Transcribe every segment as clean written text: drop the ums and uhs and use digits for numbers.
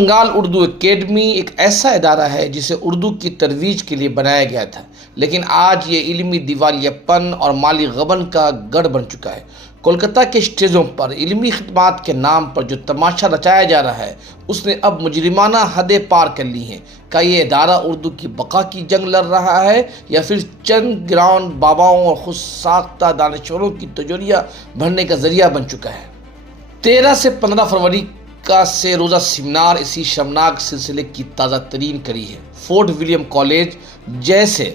Bengal Urdu academy ایک ایسا ادارہ ہے جسے اردو کی ترویج کے لیے بنایا گیا تھا، لیکن آج یہ علمی دیوالیہ پن اور مالی غبن کا گڑھ بن چکا ہے۔ کولکاتہ کے اسٹیجوں پر علمی خدمات کے نام پر جو تماشا رچایا جا رہا ہے اس نے اب مجرمانہ حدیں پار کر لی ہیں۔ کیا یہ ادارہ اردو کی بقا کی جنگ لڑ رہا ہے یا پھر چند گران باباؤں اور خود ساختہ دانشوروں کی تجوریہ بھرنے کا ذریعہ بن چکا ہے؟ 13 سے 15 فروری کا سے روزہ سیمینار اسی شرمناک سلسلے کی تازہ ترین کڑی ہے۔ فورٹ ولیم کالج جیسے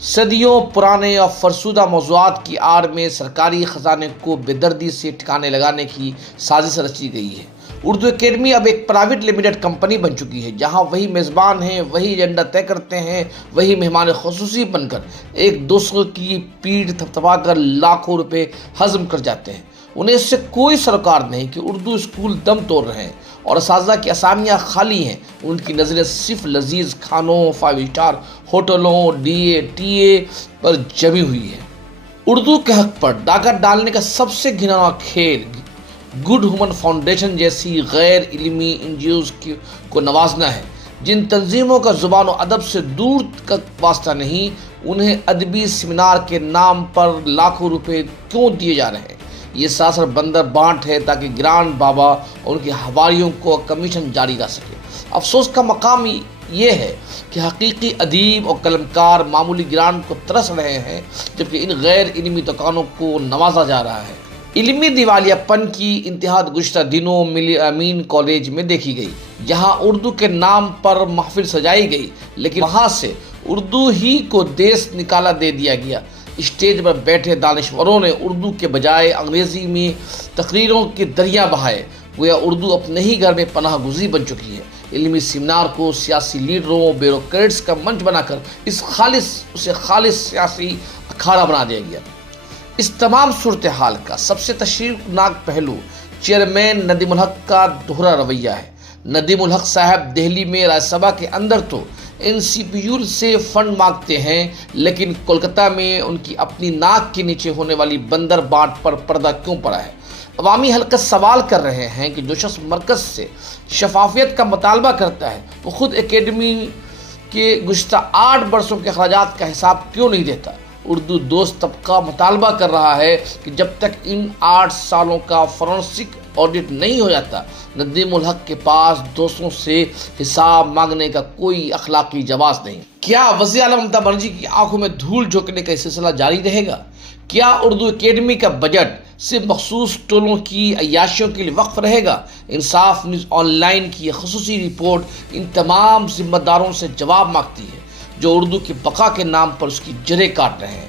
صدیوں پرانے اور فرسودہ موضوعات کی آڑ میں سرکاری خزانے کو بے دردی سے ٹھکانے لگانے کی سازش رچی گئی ہے۔ اردو اکیڈمی اب ایک پرائیویٹ لمیٹڈ کمپنی بن چکی ہے، جہاں وہی میزبان ہیں، وہی ایجنڈا طے کرتے ہیں، وہی مہمان خصوصی بن کر ایک دوسرے کی پیٹھ تھپتھپا کر لاکھوں روپے ہضم کر جاتے ہیں۔ انہیں اس سے کوئی سروکار نہیں کہ اردو اسکول دم توڑ رہے ہیں اور اساتذہ کی اسامیاں خالی ہیں۔ ان کی نظریں صرف لذیذ کھانوں، 5 اسٹار ہوٹلوں، ڈی اے ٹی اے پر جمی ہوئی ہے۔ اردو کے حق پر ڈاکہ ڈالنے کا سب سے گھناؤنا کھیل گڈ ہیومن فاؤنڈیشن جیسی غیر علمی NGOز کو نوازنا ہے، جن تنظیموں کا زبان و ادب سے دور کا واسطہ نہیں۔ انہیں ادبی سیمینار کے نام پر لاکھوں روپے کیوں دیے جا رہے ہیں؟ یہ سراسر بندر بانٹ ہے تاکہ گران بابا اور ان کے حواریوں کو کمیشن جاری رہ سکے۔ افسوس کا مقام یہ ہے کہ حقیقی ادیب اور قلمکار معمولی گرانٹ کو ترس رہے ہیں، جبکہ ان غیر علمی دکانوں کو نوازا جا رہا ہے۔ علمی دیوالیہ پن کی انتہا گزشتہ دنوں ملی امین کالج میں دیکھی گئی، جہاں اردو کے نام پر محفل سجائی گئی، لیکن وہاں سے اردو ہی کو دیس نکالا دے دیا گیا۔ اسٹیج پر بیٹھے دانشوروں نے اردو کے بجائے انگریزی میں تقریروں کے دریا بہائے، گویا اردو اپنے ہی گھر میں پناہ گزین بن چکی ہے۔ علمی سیمینار کو سیاسی لیڈروں، بیوروکریٹس کا منچ بنا کر اسے خالص سیاسی اکھاڑا بنا دیا گیا۔ اس تمام صورتحال کا سب سے تشویشناک پہلو چیئرمین ندیم الحق کا دوہرا رویہ ہے۔ ندیم الحق صاحب دہلی میں راجیہ سبھا کے اندر تو NCPU سے فنڈ مانگتے ہیں، لیکن کولکاتہ میں ان کی اپنی ناک کے نیچے ہونے والی بندر بانٹ پر پردہ کیوں پڑا ہے؟ عوامی حلقہ سوال کر رہے ہیں کہ جو شخص مرکز سے شفافیت کا مطالبہ کرتا ہے وہ خود اکیڈمی کے گزشتہ 8 برسوں کے اخراجات کا حساب کیوں نہیں دیتا؟ اردو دوست طبقہ مطالبہ کر رہا ہے کہ جب تک ان 8 سالوں کا فورنسک آڈٹ نہیں ہو جاتا، ندیم الحق کے پاس دوستوں سے حساب مانگنے کا کوئی اخلاقی جواز نہیں۔ کیا وزیر اعلیٰ ممتا بنرجی کی آنکھوں میں دھول جھونکنے کا سلسلہ جاری رہے گا؟ کیا اردو اکیڈمی کا بجٹ صرف مخصوص ٹولوں کی عیاشیوں کے لیے وقف رہے گا؟ انصاف نیوز آن لائن کی یہ خصوصی رپورٹ ان تمام ذمہ داروں سے جواب مانگتی ہے جو اردو کی بقا کے نام پر اس کی جڑیں کاٹ رہے ہیں۔